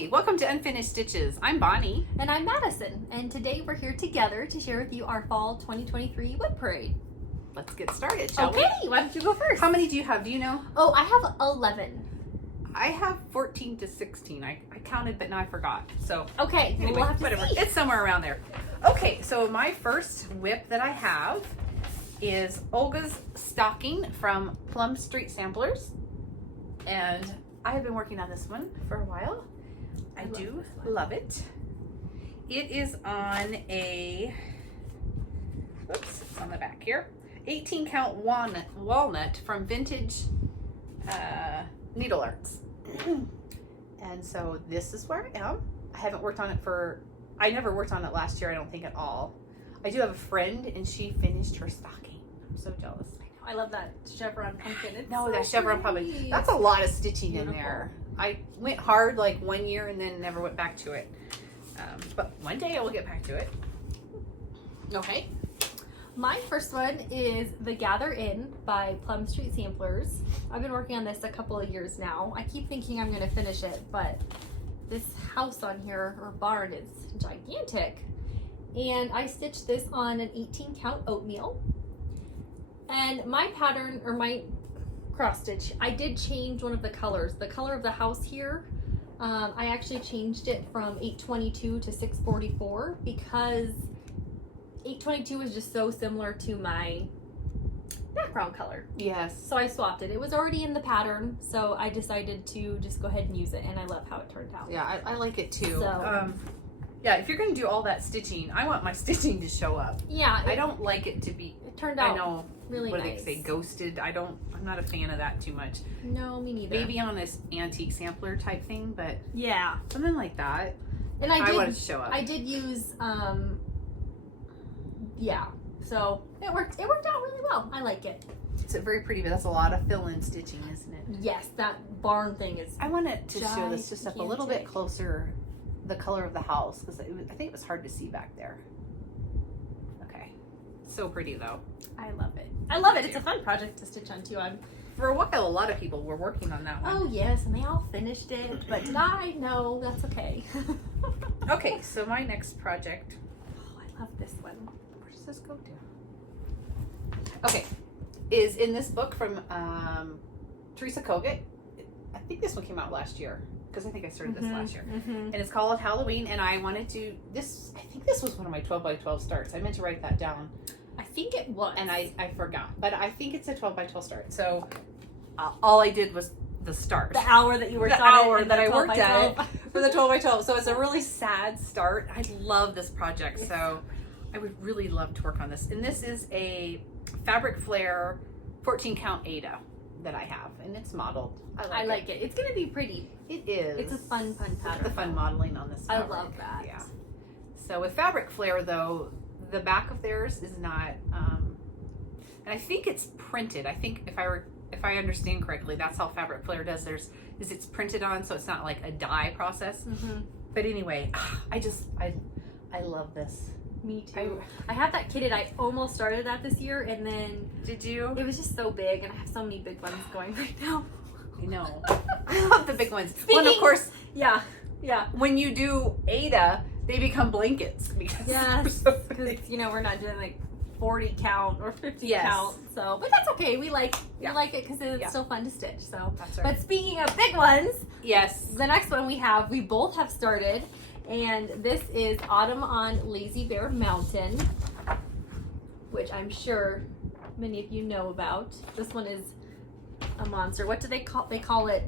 Hi, welcome to Unfinished Stitches. I'm Bonnie. And I'm Madison, and today we're here together to share with you our fall 2023 WIP Parade. Let's get started, shall we? Okay, why don't you go first? How many do you have? Do you know? Oh, I have 11. I have 14 to 16. I counted, but now I forgot. So, Okay, anyway, we'll have to whatever. see. It's somewhere around there. Okay, so my first WIP that I have is Olga's Stocking from Plum Street Samplers. And I have been working on this one for a while. I do love it. It is on a, whoops, it's on the back here, 18 count walnut from Vintage Needle Arts. And so this is where I am. I haven't worked on it I never worked on it last year, I don't think at all. I do have a friend and she finished her stocking. I'm so jealous. I love that chevron pumpkin. It's No, so that chevron pumpkin. pretty. That's a lot of stitching Beautiful. in there. I went hard like 1 year and then never went back to it. But one day I will get back to it. Okay. My first one is The Gather In by Plum Street Samplers. I've been working on this a couple of years now. I keep thinking I'm going to finish it, but this house on here, or barn, is gigantic. And I stitched this on an 18 count oatmeal. And my pattern, or my cross stitch, I did change one of the colors. The color of the house here, I actually changed it from 822 to 644 because 822 is just so similar to my background color. Yes. So I swapped it. It was already in the pattern, so I decided to just go ahead and use it, and I love how it turned out. Yeah, I like it too. So, yeah, if you're going to do all that stitching, I want my stitching to show up. yeah, I don't like it to be, it turned out I know, really what do nice. they say, ghosted. I'm not a fan of that too much. No, me neither. Maybe on this antique sampler type thing, but Yeah, something like that, and I want it to show up. I did use yeah, so it worked out really well. I like it. It's very pretty, but that's a lot of fill-in stitching, isn't it? Yes, that barn thing is I wanted to show this just up a little bit gigantic. closer, the color of the house, because I think it was hard to see back there. Okay, so pretty though. I love it. I love it. It's a fun project to stitch on too. For a while, a lot lot of people were working on that one. Oh yes, and they all finished it, but did I? No, that's okay. Okay, so my next project. Oh, I love this one. Where does this go to? Okay, is in this book from Teresa Kogut. I think this one came out last year because I think I started this last year. And it's called Halloween, and I wanted to this. I think this was one of my 12 by 12 starts. I meant to write that down, I think it was. and I forgot. But I think it's a 12 by 12 start. So all I did was the start. The hour that you worked The on hour it. and that the I 12 worked by at it 12. for the 12 by 12. So it's a really sad start. I love this project, so I would really love to work on this. And this is a Fabric Flare 14 count Ada that I have, and it's modeled. I like it. It's gonna be pretty. It is. It's a fun pattern. The fun modeling on this I fabric. love that. Yeah. So with Fabric Flare though, the back of theirs is not, and I think it's printed. I think if I understand correctly, that's how Fabric Flare does theirs. Is it's printed on, so it's not like a dye process. But anyway, I love this. Me too. I have that kitted. I almost started that this year, and then Did you? it was just so big, and I have so many big ones going right now. I know. I love the big ones. Well, and of Speaking- course, Yeah. when you do Ada, they become blankets because they're Yes. so Because big. we're not doing like 40 count or 50 Yes. count. So, but that's okay. We like Yeah. it because it's still fun to stitch. So, That's right. but speaking of big ones, Yes. the next one we both have started, and this is Autumn on Lazy Bear Mountain, which I'm sure many of you know about. This one is a monster. What do they call? They call it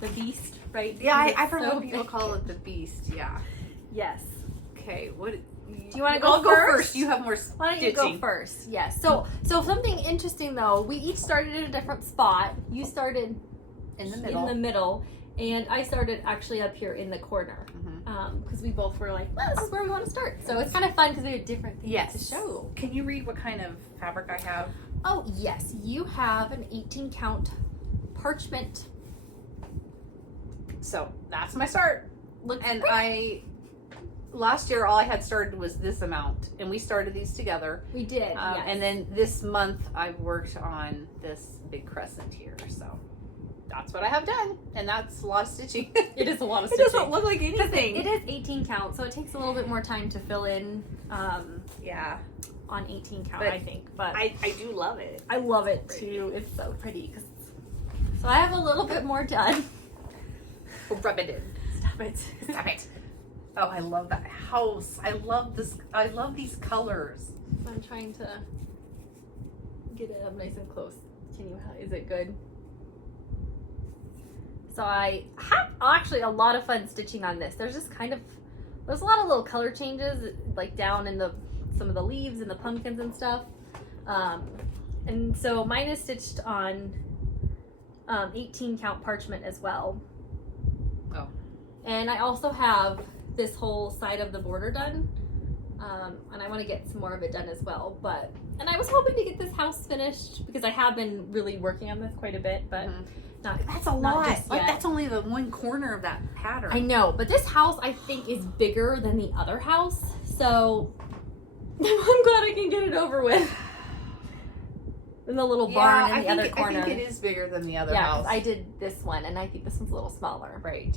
the Beast, right? Yeah, Because I've it's heard so people big. call it the Beast. Yeah. Yes. Okay. What? Do you want to go I'll first? go first. You have more Why don't you go stitching. first? Yes. So something interesting though. We each started at a different spot. You started In the middle. in the middle, and I started actually up here in the corner. Because we both were like, well, this is where we want to start. So it's kind of fun because we have different things Yes. to show. Can you read what kind of fabric I have? Oh, yes. You have an 18 count parchment. So that's my start. Looks And great. last year all I had started was this amount, and we started these together. We did. Yes. And then this month I've worked on this big crescent here. So that's what I have done. And that's a lot of stitching. It is a lot of It stitching. doesn't look like anything. It is 18 count, so it takes a little bit more time to fill in Yeah. on 18 count, But I think. But I do love it. I love it too. It's so pretty. So I have a little bit more done. Rub it in. Stop it. Stop it. Oh, I love that house. I love this. I love these colors. I'm trying to get it up nice and close. Is it good? So I have actually a lot of fun stitching on this. There's just there's a lot of little color changes like down in some of the leaves and the pumpkins and stuff. And so mine is stitched on 18 count parchment as well. Oh. And I also have this whole side of the border done. And I want to get some more of it done as well. And I was hoping to get this house finished because I have been really working on this quite a bit, but That's a not lot. just Like yet. that's only the one corner of that pattern. I know, but this house I think is bigger than the other house, so I'm glad I can get it over with. In the little barn in the other corner. I think it is bigger than the other Yeah, house. I did this one, and I think this one's a little smaller. Right.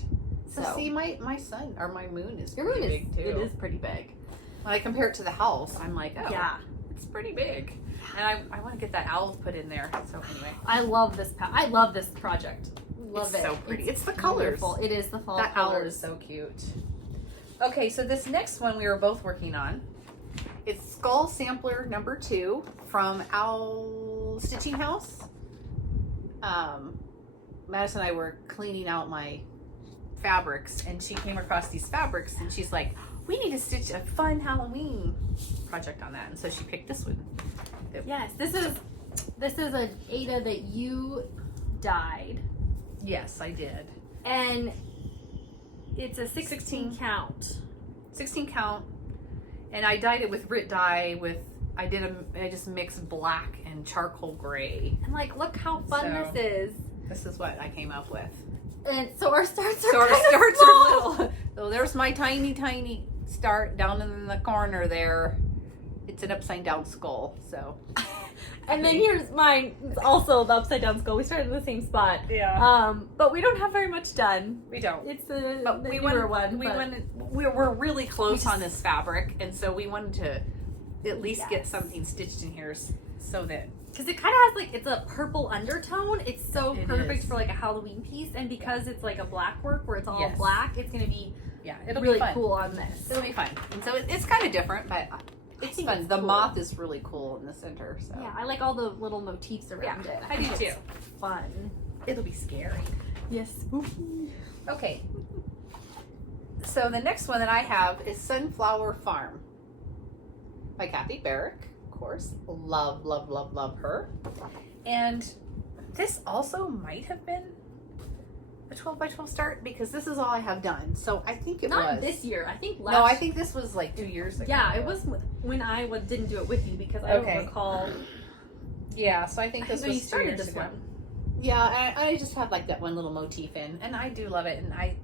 So So see, my sun or my moon is your pretty moon big too. it is pretty big. When I compare it to the house, I'm like, oh, Yeah, it's pretty big. And I want to get that owl put in there. So anyway, I love this. I love this project. Love it's it. so pretty. It's the colors. Beautiful. It is the fall That color colors. is so cute. Okay, so this next one we were both working on. It's Skull Sampler number 2 from Owl Stitching House. Madison and I were cleaning out my fabrics, and she came across these fabrics, and she's like, we need to stitch a fun Halloween project on that. And so she picked this one. Yes, this is a Ada that you dyed, Yes, I did. and it's a 16 count. 16 count, and I dyed it with Rit dye I just mixed black and charcoal gray. And like, look how fun So- this is. This is what I came up with. And so our starts are So our kind of starts small. are little. So there's my tiny start down in the corner there. It's an upside down skull, so. And then here's mine. It's also the upside down skull. We started in the same spot. Yeah. But we don't have very much done. We don't. It's the But newer one. We're really close on this fabric, and so we wanted to at least get Yes. something stitched in here so that. Because it kind of has like, it's a purple undertone. It's so It perfect is. for like a Halloween piece. And because it's like a black work where it's all Yes. black, it's going to be Yeah, it'll really be fun. cool on this. It'll be fun. And so it's kind of different, but it's think fun. it's The cool. moth is really cool in the center, so. Yeah, I like all the little motifs around it. I do think too. it's Fun. It'll be scary. Yes. Spooky. Okay. So the next one that I have is Sunflower Farm by Kathy Barrick, of course. Love, love, love, love her. And this also might have been a 12 by 12 start because this is all I have done. So I think it Not was. this year. I think last. No, I think this was like 2 years ago. Yeah, it was when I didn't do it with you because I Okay. don't recall. Yeah, so I think this when was you 2 started years this ago. one. Yeah, I just have like that one little motif in, and I do love it. And I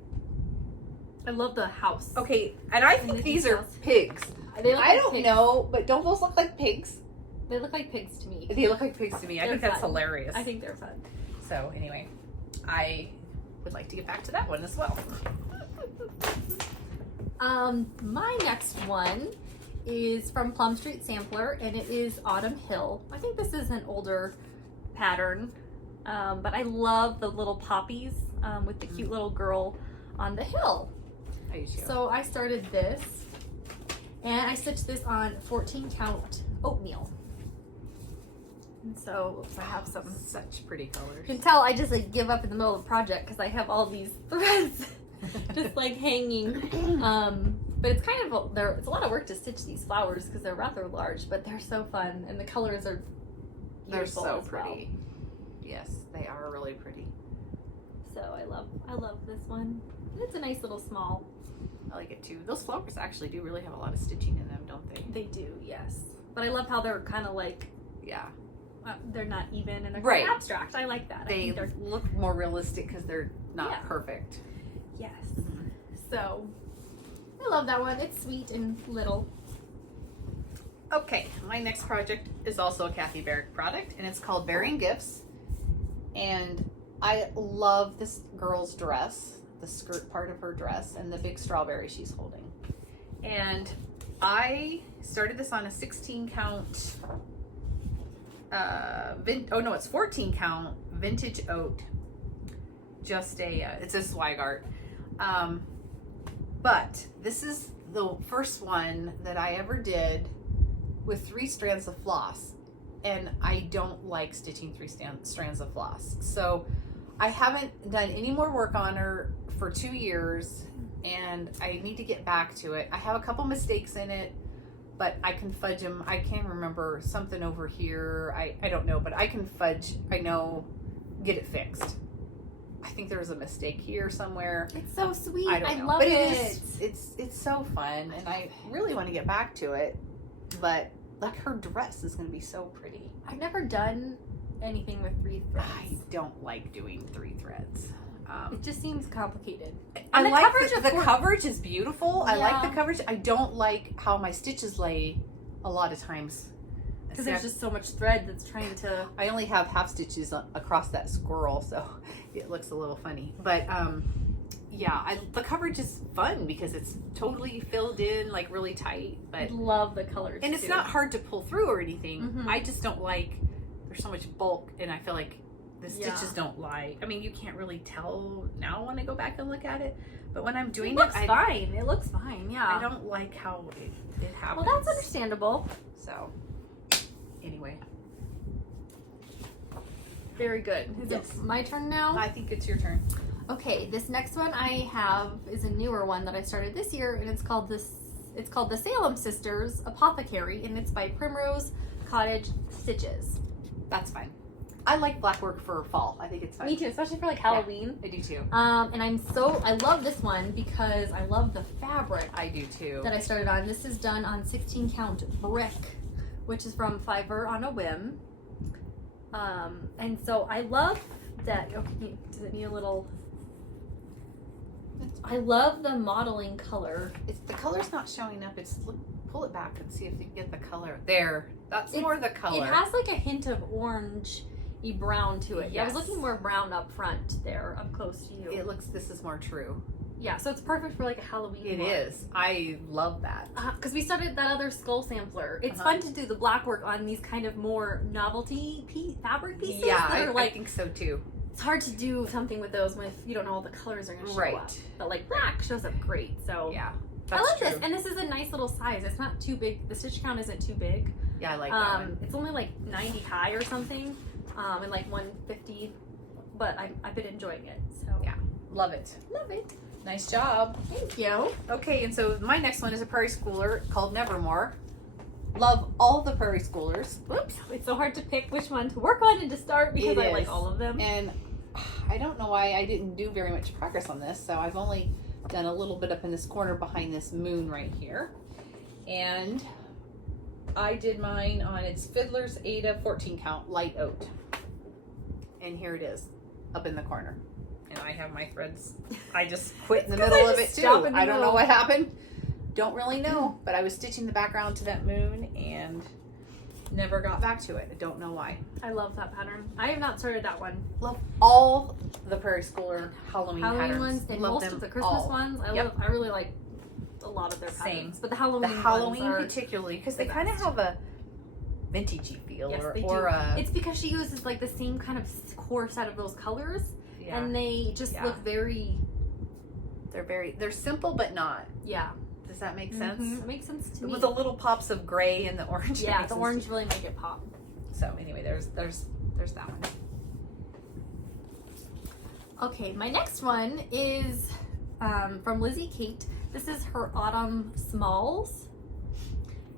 love the house. okay, and I And think the these are details. pigs. They look I like don't pigs. know, but don't those look like pigs? They look like pigs to me. They look like pigs to me. I They're think that's fun. hilarious. I think they're fun. So anyway, I would like to get back to that one as well. My next one is from Plum Street Sampler, and it is Autumn Hill. I think this is an older pattern, but I love the little poppies with the cute little girl on the hill. I do too. So I started this, and I stitched this on 14 count oatmeal. And so oops, I have some. Such pretty colors. You can tell I just like give up in the middle of the project because I have all these threads just like hanging. But it's kind of it's a lot of work to stitch these flowers because they're rather large, but they're so fun and the colors are They're beautiful so as well. pretty. Yes, they are really pretty. So I love this one. And it's a nice little small. I like it too. Those flowers actually do really have a lot of stitching in them, don't they? They do, yes. But I love how they're kind of like Yeah. they're not even and they're Right. kind of abstract. I like that. I They think they're look more realistic because they're not Yeah. perfect. yes. So I love that one. It's sweet and little. Okay, my next project is also a Kathy Barrick product, and it's called Bearing Gifts. And I love this girl's dress, the skirt part of her dress, and the big strawberry she's holding. And I started this on a 16 count, it's 14 count vintage oat. Just it's a Swigart. But this is the first one that I ever did with 3 strands of floss. And I don't like stitching 3 strands of floss. So I haven't done any more work on her for 2 years, and I need to get back to it. I have a couple mistakes in it, but I can fudge them. I can't remember something over here. I don't know, but I can fudge, get it fixed. I think there was a mistake here somewhere. It's so sweet. I don't know. Love but it. It's so fun, and I really want to get back to it. But like, her dress is going to be so pretty. I've never done anything with 3 threads. I don't like doing 3 threads. It just seems complicated. I And like coverage the coverage is beautiful. I like the Yeah. coverage. I don't like how my stitches lay a lot of times. Because there's just so much thread that's trying to... I only have half stitches across that squirrel, so it looks a little funny. But yeah, the coverage is fun because it's totally filled in, like really tight. I But love the colors, and it's too. not hard to pull through or anything. Mhm. I just don't like, there's so much bulk, and I feel like the Yeah. stitches don't lie. I mean, you can't really tell now when I go back and look at it, but when I'm doing It looks it, fine. It looks fine, yeah. I don't like how it happens. Well, that's understandable. So, anyway, Very good. Is Yes. it my turn now? I think it's your turn. Okay, this next one I have is a newer one that I started this year, and it's called the Salem Sisters Apothecary, and it's by Primrose Cottage Stitches. That's fine. I like black work for fall. I think it's fine. Me too, especially for like Halloween. I do too. And I love this one because I love the fabric I do too. that I started on. This is done on 16 count brick, which is from Fiverr on a Whim. And so I love that. Okay, does it need a little? I love the modeling color. The color's not showing up. Pull it back and see if you can get the color. There. That's more the color. It has like a hint of orange brown to it. Yeah, I was Yes. looking more brown up front there, up close to you. This is more true. Yeah, so it's perfect for like a Halloween It look. is. I love that. Because we started that other skull sampler. It's Uh-huh. fun to do the black work on these kind of more novelty fabric pieces. Yeah, that are I like, think so too. it's hard to do something with those if you don't know all the colors are going to show Right. up. But like black shows up great. So Yeah. I That's love true. this. And this is a nice little size. It's not too big. The stitch count isn't too big. Yeah, I like that one. It's only like 90 high or something. And like 150. But I've been enjoying it. So Yeah. Love it. love it. Nice job. Thank you. Okay, and so my next one is a Prairie Schooler called Nevermore. Love all the Prairie Schoolers. Whoops. It's so hard to pick which one to work on and to start because It I like is. all of them. And I don't know why I didn't do very much progress on this, so I've only done a little bit up in this corner behind this moon right here. And I did mine on its Fiddler's Ada 14 count light oat. And here it is, up in the corner. And I have my threads. I just quit in the middle of it too. I don't know what happened. Don't really know, but I was stitching the background to that moon and never got back to it. I don't know why. I love that pattern. I have not started that one. Love all the Prairie Schooler Halloween patterns. Ones and love most them of the Christmas all. ones. Yep. I really like a lot of their patterns. Same. But the The Halloween Halloween ones are, particularly, because they the kind of best. have a vintagey feel, yes, they or do. a It's because she uses like the same kind of core set of those colors, yeah. and they just Yeah. look very They're simple but not. yeah. Does that make sense? Mhm. It makes sense to me. With the little pops of gray and the orange. it Yeah, makes the sense orange to- really make it pop. So anyway, there's that one. Okay, my next one is from Lizzie Kate. This is her Autumn Smalls.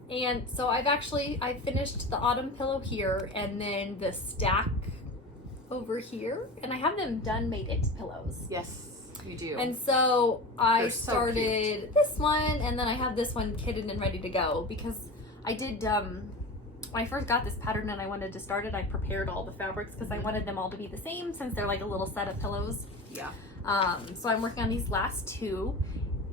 And so I finished the autumn pillow here and then the stack over here. And I have them done made into pillows. Yes, you do. And so I They're so started this one and then I have this one kitted and ready to go because I did, when I first got this pattern and I wanted to start it, I prepared all the fabrics because I wanted them all to be the same since they're like a little set of pillows. yeah. So I'm working on these last two,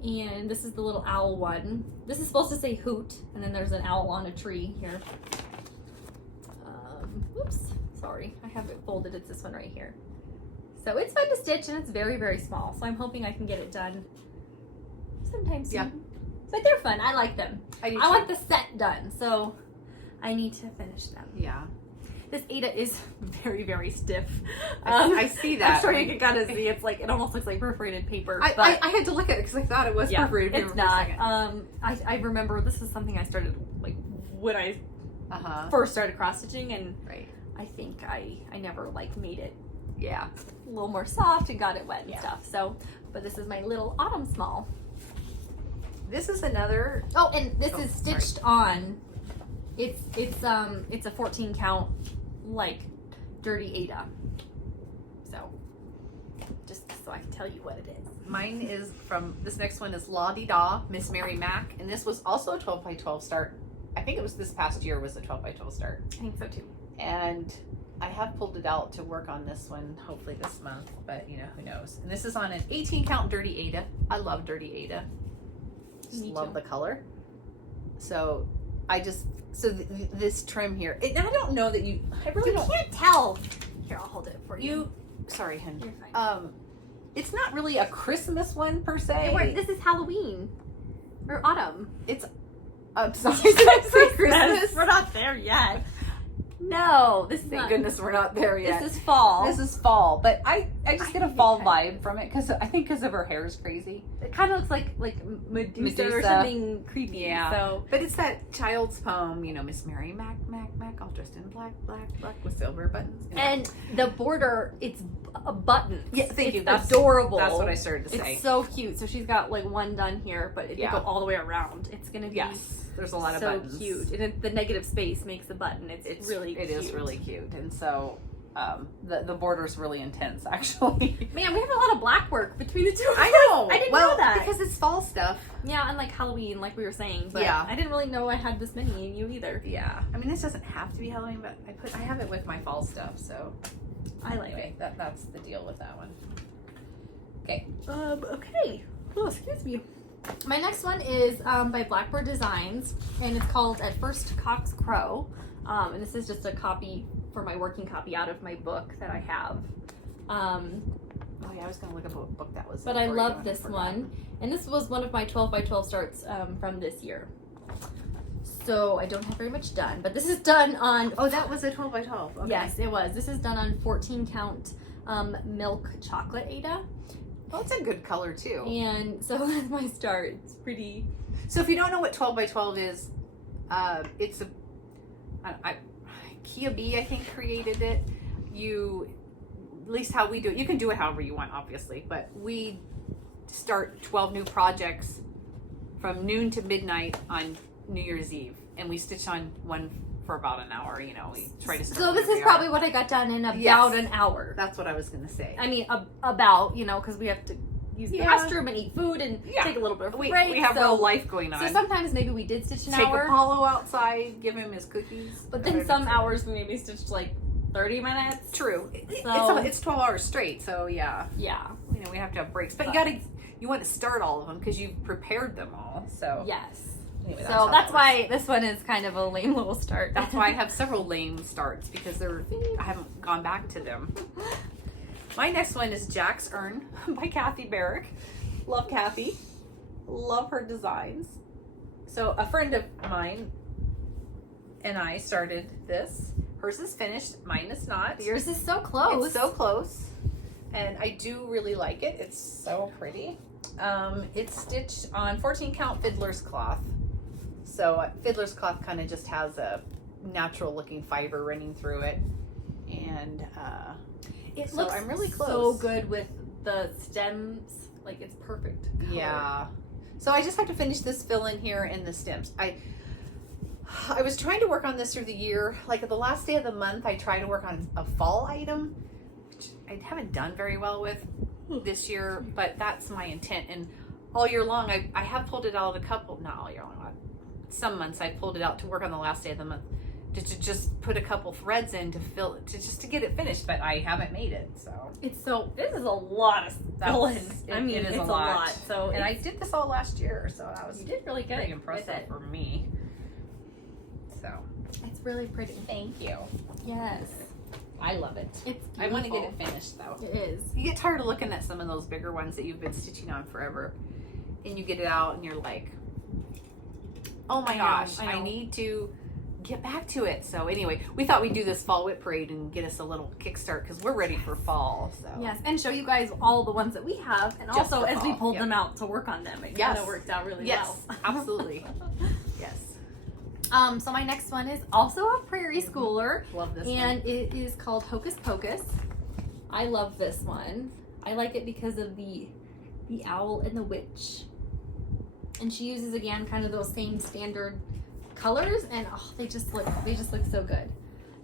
and this is the little owl one. This is supposed to say hoot, and then there's an owl on a tree here. Whoops, sorry, I have it folded. It's this one right here. So it's fun to stitch, and it's very, very small. So I'm hoping I can get it done sometime soon. Yeah. But they're fun. I like them. I do I too. want the set done, so I need to finish them. Yeah. This Ada is very, very stiff. I see that. I'm starting to kind of see. It's like, it almost looks like perforated paper. I had to look at it because I thought it was perforated paper it's for a not. second. I remember this is something I started like when I first started cross stitching, and Right. I think I never like made it Yeah. a little more soft and got it wet and stuff. So, but this is my little autumn small. This is another. Oh, and this is stitched on. It's a 14 count like dirty Ada. So, just so I can tell you what it is. Mine is from, this next one is La Di Da, Miss Mary Mack, and this was also a 12 by 12 start. I think it was this past year was a 12 by 12 start. I think so too. And I have pulled it out to work on this one, hopefully this month, but you know, who knows. And this is on an 18 count dirty Ada. I love dirty Ada. Just Me love too. the color. So I just, this trim here, and I don't know that you, I really You don't. can't tell. Here, I'll hold it for you. Sorry, hun. You're fine. It's not really a Christmas one per se. This is Halloween or autumn. It's, I'm sorry, did I say Christmas? We're not there yet. No, this is Thank not. goodness we're not there yet. This is fall. This is fall, but I just get a think fall it vibe from it because I think because of her hair is crazy. It kind of looks like Medusa or something creepy. Yeah. So But it's that child's poem, you know, Miss Mary Mack, all dressed in black with silver buttons. You know. and the border, it's a button. Yeah, thank you. It's That's adorable. That's what I started to say. It's so cute. So she's got like one done here, but it Yeah. go all the way around. It's gonna be Yes, there's a lot of so buttons. cute, and the negative space makes the button. It's really cute. It is really cute, and so the border's really intense actually. Man, we have a lot of black work between the two. of us. I know. I didn't well, know that because it's fall stuff. Yeah, and like Halloween, like we were saying. But Yeah. I didn't really know I had this many in you either. Yeah, I mean this doesn't have to be Halloween, but I have it with my fall stuff, so I like anyway, that's the deal with that one. Okay. Okay. Oh, excuse me. My next one is by Blackbird Designs, and it's called At First Cock's Crow. And this is just a copy for my working copy out of my book that I have. Oh yeah, I was gonna look up what book that was. But I before you love went, this forgot. one. And this was one of my 12 by 12 starts from this year. So I don't have very much done, but this is done on... Oh, that was a 12 by 12. Okay. Yes, it was. This is done on 14 count milk chocolate Ada. Well, it's a good color too. And so that's my start. It's pretty... So if you don't know what 12 by 12 is, it's Kia B, I think, created it. At least how we do it, you can do it however you want, obviously, but we start 12 new projects from noon to midnight on New Year's Eve, and we stitch on one for about an hour. You know, we try to start. So this where is we probably are. what I got done in about Yes. an hour. That's what I was gonna say. I mean, about, you know, because we have to use the Yeah. restroom and eat food and Yeah. take a little bit of we break. have so, real life going on. So sometimes maybe we did stitch an Take hour. Apollo outside, give him his cookies. But then some hours we maybe stitched like 30 minutes. True. So- It's 12 hours straight, so yeah. Yeah. You know, we have to have breaks. But But- you want to start all of them because you've prepared them all. So Yes. anyway, So how that's that why this one is kind of a lame little start. That's why I have several lame starts because I haven't gone back to them. My next one is Jack's Urn by Kathy Barrick. Love Kathy. Love her designs. So a friend of mine and I started this. Hers is finished. Mine is not. Yours is so close. It's so close. And I do really like it. It's so pretty. It's stitched on 14 count fiddler's cloth. So fiddler's cloth kind of just has a natural looking fiber running through it. And It so looks I'm really so close. good with the stems. Like it's perfect color. yeah. So I just have to finish this fill in here and the stems. I was trying to work on this through the year. Like at the last day of the month, I try to work on a fall item, which I haven't done very well with this year, but that's my intent. And all year long, I have pulled it out a couple, not all year long, some months I pulled it out to work on the last day of the month to just put a couple threads in to fill it, just to get it finished, but I haven't made it, so. This is a lot of fill-in. It is it's a lot. So And I did this all last year, so that was you did really good. pretty with impressive it. for me. So, It's really pretty. thank you. Yes. I love it. It's beautiful. I want to get it finished though. It is. You get tired of looking at some of those bigger ones that you've been stitching on forever, and you get it out and you're like, oh my gosh, I need to get back to it. So anyway, we thought we'd do this fall WIP parade and get us a little kickstart because we're ready for fall. So yes, and show you guys all the ones that we have, and Just also the as we fall, pulled yep. them out to work on them, it Yes. kind of worked out really yes, well. absolutely. Yes. So my next one is also a prairie schooler, Love this and it is called Hocus Pocus. I love this one. I like it because of the owl and the witch, and she uses again kind of those same standard colors, and oh, they just look so good.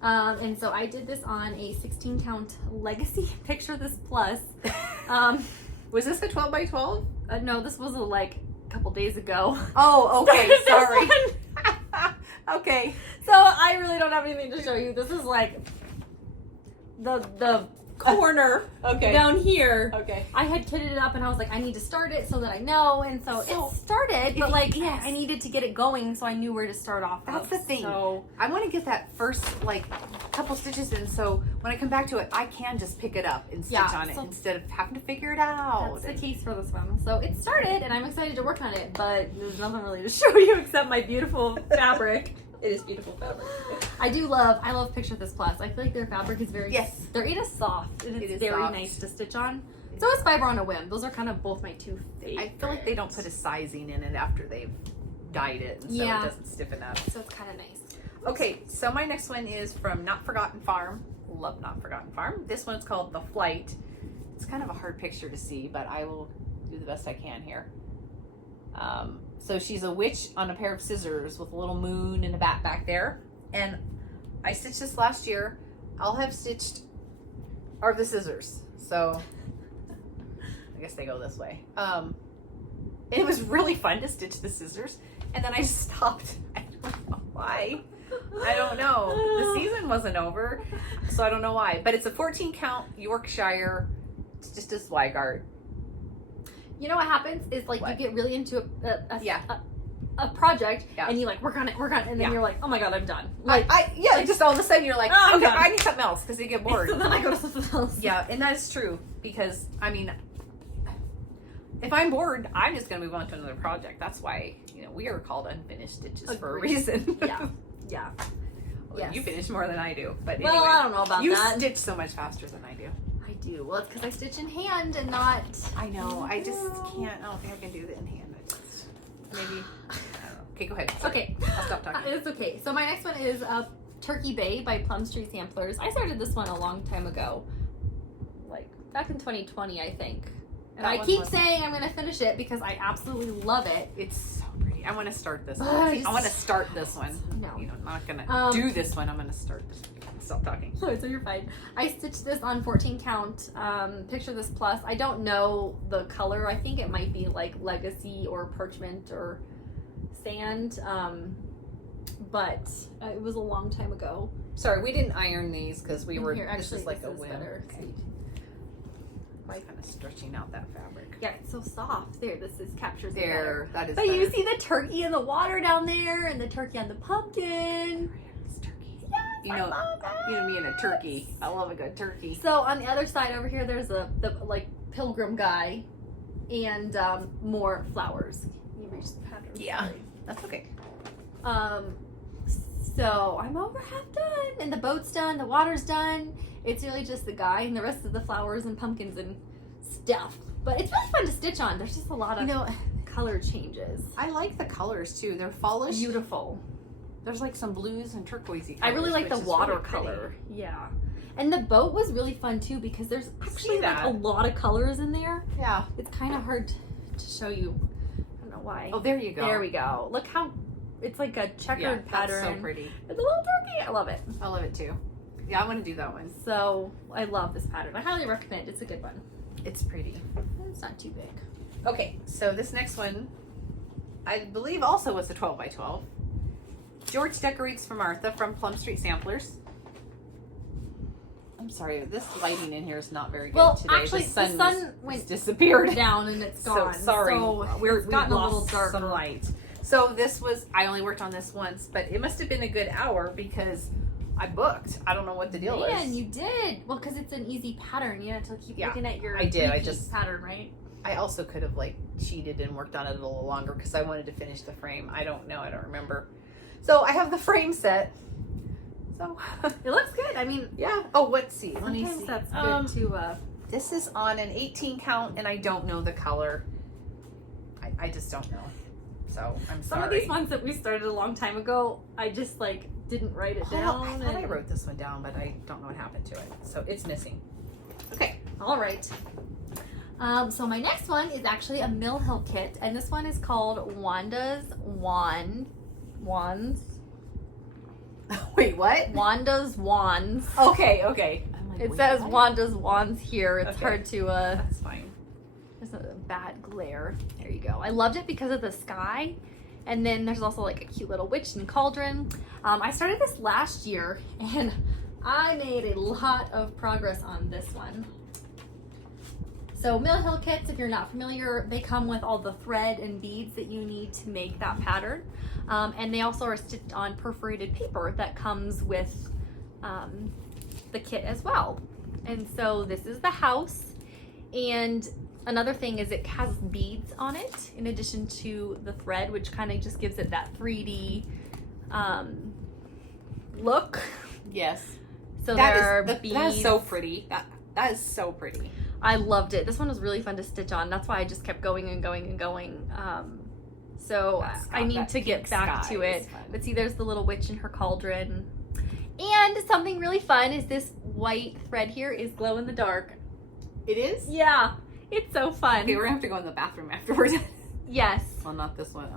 And so I did this on a 16 count legacy. Picture this plus. Was this a 12 by 12? No, this was like a couple days ago. Oh, okay. This Sorry. one. Okay. So I really don't have anything to show you. This is like the corner Okay. down here. Okay. I had kitted it up and I was like, I need to start it so that I know. And so it started, but like, yes. I needed to get it going so I knew where to start off. That's of. the thing. So I want to get that first like couple stitches in, so when I come back to it, I can just pick it up and stitch on it instead of having to figure it out. that's the case for this one. So it started and I'm excited to work on it, but there's nothing really to show you except my beautiful fabric. It is beautiful fabric. I love Picture This Plus. I feel like their fabric is very, they're soft and it's very nice to stitch on. So is Fiber on a Whim. Those are kind of both my two favorites. I feel like they don't put a sizing in it after they've dyed it, and so it doesn't stiffen up. So it's kind of nice. Okay, so my next one is from Not Forgotten Farm. Love Not Forgotten Farm. This one's called The Flight. It's kind of a hard picture to see, but I will do the best I can here. So she's a witch on a pair of scissors with a little moon and a bat back there. And I stitched this last year. All I've stitched are the scissors. So I guess they go this way. It was really fun to stitch the scissors. And then I stopped. I don't know why. I don't know. The season wasn't over, so I don't know why. But it's a 14 count Yorkshire. It's just a Zweigart. You know what happens is like you get really into a project and you like work on it, and then you're like, oh my god, I'm done. Like, just all of a sudden you're like, oh, okay, I need something else because you get bored. So then I go to something else. Yeah, and that is true because I mean, if I'm bored, I'm just gonna move on to another project. That's why we are called Unfinished Stitches for a reason. Yeah. You finish more than I do, but well, anyway, I don't know about you that. You stitch so much faster than I do. I do. Well, it's because I stitch in hand and not. I know. I just can't. I don't think I can do it in hand. I just maybe. I don't know. Okay, go ahead. Sorry. Okay. I'll stop talking. It's okay. So my next one is Turkey Bay by Plum Street Samplers. I started this one a long time ago, like back in 2020, I think. And I keep saying I'm going to finish it because I absolutely love it. It's so pretty. I want to start this one. I want to start this one. No. I'm not going to do this one. I'm going to start this one. Stop talking. So you're fine. I stitched this on 14 count. Picture This Plus. I don't know the color. I think it might be like Legacy or Parchment or Sand. But it was a long time ago. Sorry, we didn't iron these because we were. Here, this is like a whim. Okay. I'm kind of stretching out that fabric. Yeah, it's so soft. There, this captures it there. That is. But you see the turkey in the water down there, and the turkey on the pumpkin. It's turkey. Yes, I love that. Me and a turkey. I love a good turkey. So on the other side over here, there's the like pilgrim guy, and more flowers. You reached the pattern. Yeah, sorry. that's okay. So I'm over half done, and the boat's done, the water's done. It's really just the guy and the rest of the flowers and pumpkins and stuff. But it's really fun to stitch on. There's just a lot of color changes. I like the colors too. They're fallish. Beautiful. There's like some blues and turquoisey colors. I really like the watercolor. Really yeah. And the boat was really fun too because there's actually like a lot of colors in there. Yeah. It's kind of hard to show you. I don't know why. Oh, there you go. There we go. Look how it's like a checkered pattern. That's so pretty. It's a little turkey. I love it. I love it too. Yeah, I want to do that one. So I love this pattern. I highly recommend it. It's a good one. It's pretty. It's not too big. Okay, so this next one, I believe also was a 12 by 12. George Decorates for Martha from Plum Street Samplers. I'm sorry, this lighting in here is not very good today. Actually, the sun went disappeared down and it's gone. So sorry, we've gotten a little darker. Some light. So this was, I only worked on this once, but it must have been a good hour because I booked. I don't know what the deal is. Man, you did. Well, because it's an easy pattern. You have to keep looking at your I did. I repeat just pattern, right? I also could have like cheated and worked on it a little longer because I wanted to finish the frame. I don't know. I don't remember. So I have the frame set. So It looks good. I mean, yeah. Oh, let's see. Let me sometimes see. that's good to. This is on an 18 count, and I don't know the color. I just don't know. So I'm sorry. Some of these ones that we started a long time ago, I just like didn't write it down. I thought I wrote this one down, but I don't know what happened to it. So it's missing. Okay. All right. So my next one is actually a Mill Hill kit, and this one is called Wandas Wands. Wait, what? Wandas Wands. Okay. I'm like, It wait, says what? Wandas Wands here. It's Okay. hard to That's fine. there's a bad glare. There you go. I loved it because of the sky. And then there's also like a cute little witch and cauldron. I started this last year and I made a lot of progress on this one. So Mill Hill kits, if you're not familiar, they come with all the thread and beads that you need to make that pattern. And they also are stitched on perforated paper that comes with the kit as well. And so this is the house. And another thing is it has beads on it in addition to the thread, which kind of just gives it that 3D look. Yes. So there are beads. That is so pretty. That is so pretty. I loved it. This one was really fun to stitch on. That's why I just kept going and going and going. So I need to get back to it. But see, there's the little witch in her cauldron. And something really fun is this white thread here is glow in the dark. It is? Yeah, it's so fun. Okay, we're gonna have to go in the bathroom afterwards. Yes. Well, not this one.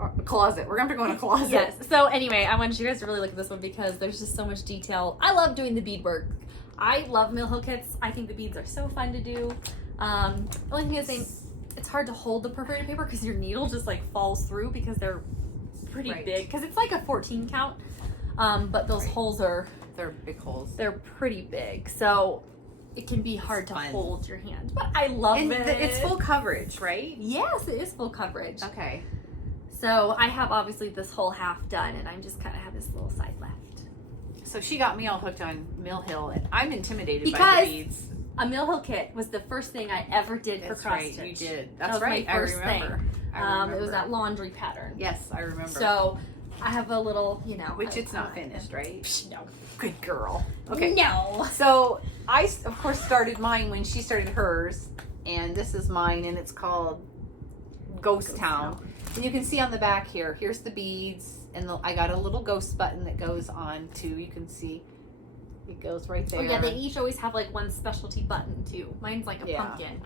A closet. We're gonna have to go in a closet. Yes. So anyway, I wanted you guys to really look at this one because there's just so much detail. I love doing the beadwork. I love Mill Hill kits. I think the beads are so fun to do. The only thing is it's hard to hold the perforated paper because your needle just like falls through because they're pretty big. Because it's like a 14 count. But those holes they're big holes. They're pretty big. So it can be hard to hold your hand. But I love it. It's full coverage, right? Yes, it is full coverage. Okay. So I have obviously this whole half done and I'm just kind of have this little side left. So she got me all hooked on Mill Hill, and I'm intimidated by Because the beads. a Mill Hill kit was the first thing I ever did for That's cross right, stitch. you did. That That's was right, my I first remember. thing. I remember. It was that laundry pattern. Yes, I remember. So I have a little, Which it's not finished, right? No. Good girl. Okay. No. So I, of course, started mine when she started hers, and this is mine, and it's called Ghost Town. And you can see on the back here, here's the beads, and I got a little ghost button that goes on too. You can see it goes right there. Oh yeah, they each always have like one specialty button too. Mine's like a pumpkin.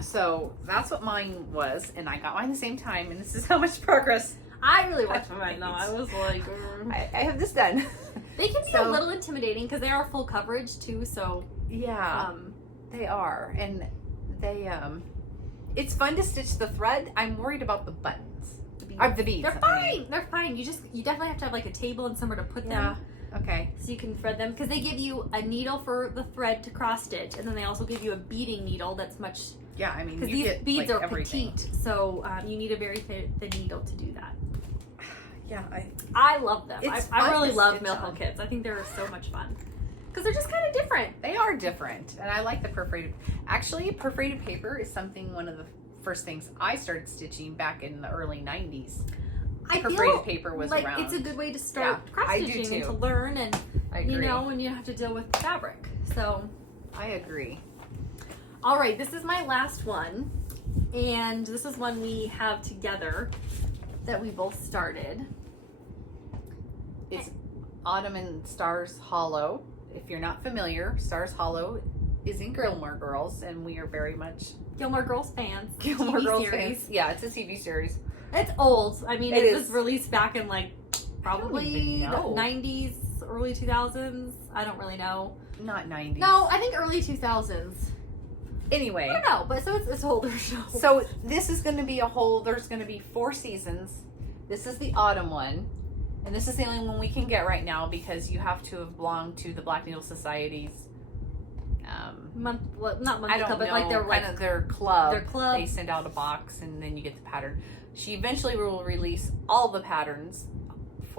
So that's what mine was, and I got mine the same time, and this is how much progress. I really worked for mine though. I was like, I have this done. They can be a little intimidating because they are full coverage too. So yeah, they are, and they it's fun to stitch the thread. I'm worried about the buttons. The beads. They're fine. They're fine. You definitely have to have like a table and somewhere to put them. Okay. So you can thread them because they give you a needle for the thread to cross stitch, and then they also give you a beading needle that's much. Yeah, I mean, because these beads are petite, so you need a very thin needle to do that. Yeah, I love them. I really love Mill Hill on. kits. I think they're so much fun because they're just kind of different. They are different, and I like the perforated. Actually, perforated paper is one of the first things I started stitching back in the early '90s. Perforated paper was like around. It's a good way to start cross I do stitching and too. to learn, and I agree. when you have to deal with fabric. So I agree. all right, this is my last one, and this is one we have together that we both started. It's Autumn and Stars Hollow. If you're not familiar, Stars Hollow is in Gilmore Girls, and we are very much Gilmore Girls fans. Gilmore TV Girls series. fans. Yeah, it's a TV series. It's old. I mean, It it is. was released back in like I don't probably even the know. 90s, early 2000s. I don't really know. Not 90s. No, I think early 2000s. Anyway. I don't know, but so it's older show. So this is going to be there's going to be 4 seasons. This is the autumn one. And this is the only one we can get right now because you have to have belonged to the Black Needle Society's not monthly I don't club, know, but like their kind of their club. Their club. They send out a box and then you get the pattern. She eventually will release all the patterns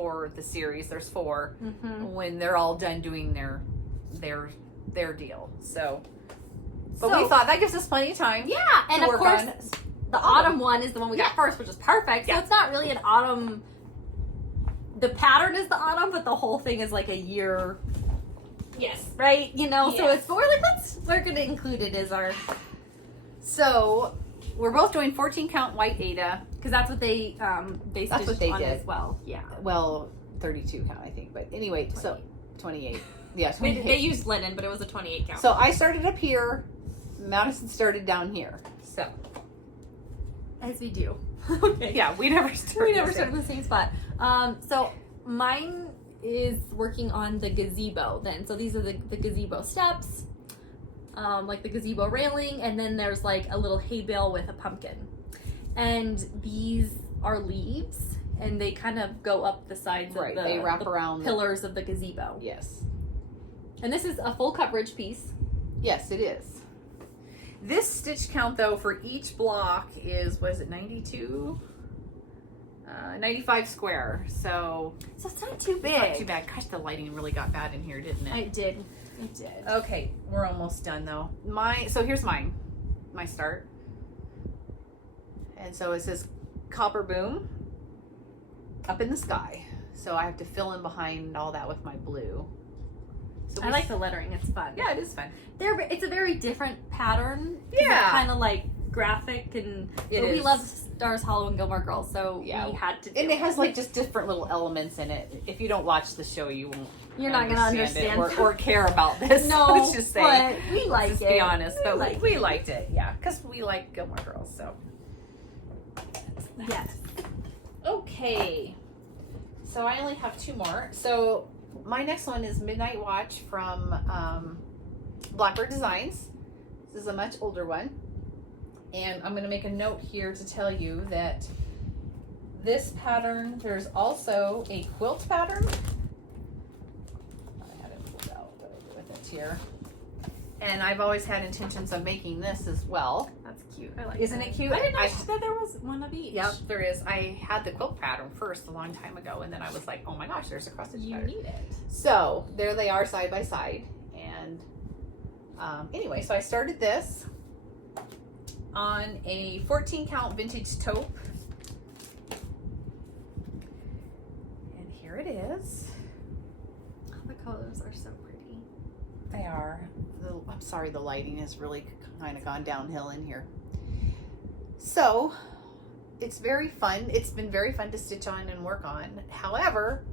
for the series. There's 4 Mm-hmm. when they're all done doing their deal. So, but we thought that gives us plenty of time. Yeah, and of course, the autumn one is the one we got first, which is perfect. So it's not really an autumn. The pattern is the autumn, but the whole thing is like a year. Yes. Right? You know, so Yes. it's we're like, we're gonna include it as our. So we're both doing 14 count white Aida. Because that's what they That's what they on did as well. Yeah. Well, 32 count, I think. But anyway, 28. So 28. Yeah, They 28. used linen, but it was a 28 count. So I started up here. Madison started down here. So. As we do. Okay. Yeah, we never started in the same spot. So mine is working on the gazebo then. So these are the gazebo steps, like the gazebo railing, and then there's like a little hay bale with a pumpkin. And these are leaves, and they kind of go up the sides of they wrap the around pillars of the gazebo. Yes. And this is a full coverage piece. Yes, it is. This stitch count, though, for each block is, what is it, 92? 95 square. So it's not too big. Not too bad. Gosh, the lighting really got bad in here, didn't it? It did. Okay, we're almost done, though. So here's mine. My start. And so it says Copper Boom up in the sky. So I have to fill in behind all that with my blue. So I like the lettering. It's fun. Yeah, it is fun. It's a very different pattern. Yeah. Kind of like graphic, and we love Stars Hollow and Gilmore Girls, so we had to do it. And it has like just different little elements in it. If you don't watch the show, you won't. You're not going to understand or care about this. No, let's just say. But we like let's it. Just be honest, but we it. liked it. Yeah, because we like Gilmore Girls. So. Yes. Okay. So I only have 2 more. So my next one is Midnight Watch from Blackbird Designs. This is a much older one. And I'm going to make a note here to tell you that this pattern, there's also a quilt pattern. I had it pulled out, what I do with it here. And I've always had intentions of making this as well. That's cute. I like it. Isn't it cute? I didn't know that there was one of each. Yep, there is. I had the quilt pattern first a long time ago, and then I was like, oh my gosh, there's a cross stitch pattern. You need it. So there they are side by side. And anyway, so I started this on a 14 count vintage taupe. And here it is. Oh, the colors are so pretty. They are. I'm sorry, the lighting has really kind of gone downhill in here. So it's very fun. It's been very fun to stitch on and work on. However,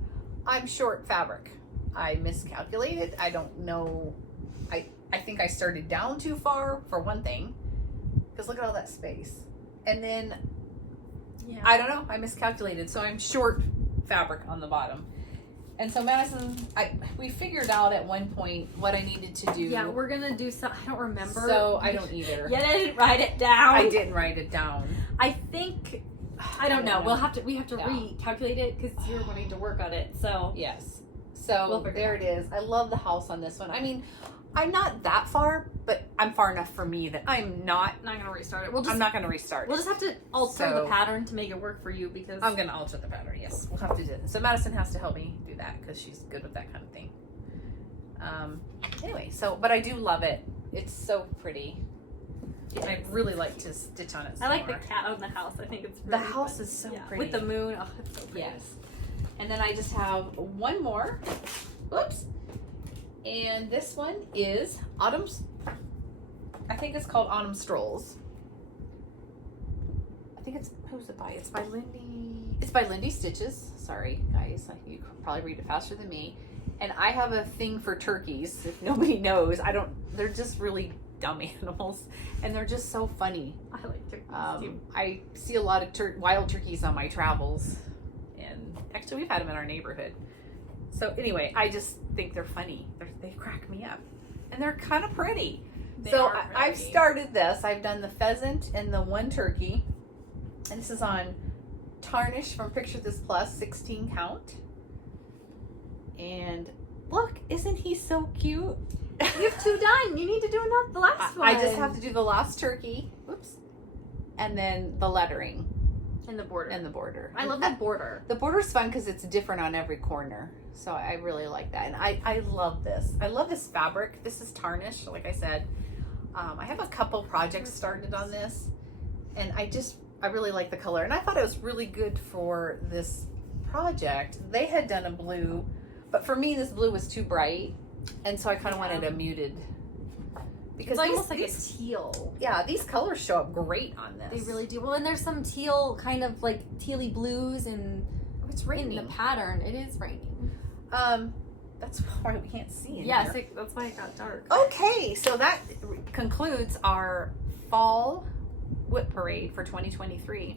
I'm short fabric. I miscalculated. I don't know. I think I started down too far, for one thing, because look at all that space. And then, I don't know, I miscalculated. So I'm short fabric on the bottom. And so Madison, we figured out at one point what I needed to do. Yeah, we're going to do some, I don't remember. So I don't either. Yeah, I didn't write it down. I didn't write it down. I think, I don't know. We have to recalculate it because you're wanting to work on it. So yes. So there it is. I love the house on this one. I mean, I'm not that far, but I'm far enough for me that I'm not going to restart it. I'm not going to restart it. We'll just have to alter the pattern to make it work for you because I'm going to alter the pattern. Yes, we'll have to do it. So Madison has to help me do that because she's good with that kind of thing. Anyway, but I do love it. It's so pretty. And I'd really like to stitch on it some I like more. the cat on the house. I think it's really the house fun. is so pretty. With the moon. Oh, it's so pretty. Yes. And then I just have one more. Whoops. And this one is Autumn's. I think it's called Autumn Strolls. I think it's, who's it by? It's by Lindy. It's by Lindy Stitches. Sorry, guys. You could probably read it faster than me. And I have a thing for turkeys. If nobody knows, they're just really dumb animals. And they're just so funny. I like turkeys too. I see a lot of wild turkeys on my travels. And actually, we've had them in our neighborhood. So anyway, I just think they're funny. They crack me up. And they're kind of pretty. So I've started this. I've done the pheasant and the one turkey. And this is on Tarnish from Picture This Plus, 16 count. And look, isn't he so cute? You have 2 done. You need to do the last one. I just have to do the last turkey. Whoops. And then the lettering. And the border. And the border. I love the border. The border's fun because it's different on every corner. So I really like that. And I love this. I love this fabric. This is tarnished, like I said. I have a couple projects started on this. And I really like the color. And I thought it was really good for this project. They had done a blue, but for me this blue was too bright. And so I kind of wanted a muted. Because it's almost like a teal. Yeah, these colors show up great on this. They really do. Well, and there's some teal, kind of like tealy blues, and it's raining. In the pattern, it is raining. That's why we can't see it. Yes, that's why it got dark. Okay, so that concludes our fall WIP Parade for 2023.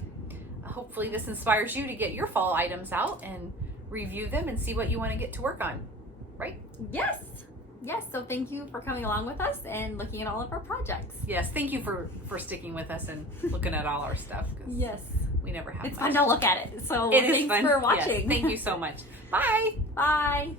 Hopefully this inspires you to get your fall items out and review them and see what you want to get to work on, right? Yes. Yes, so thank you for coming along with us and looking at all of our projects. Yes, thank you for sticking with us and looking at all our stuff. Yes. We never have It's much. fun to look at it. So it is thanks fun. for watching. Yes, thank you so much. Bye. Bye.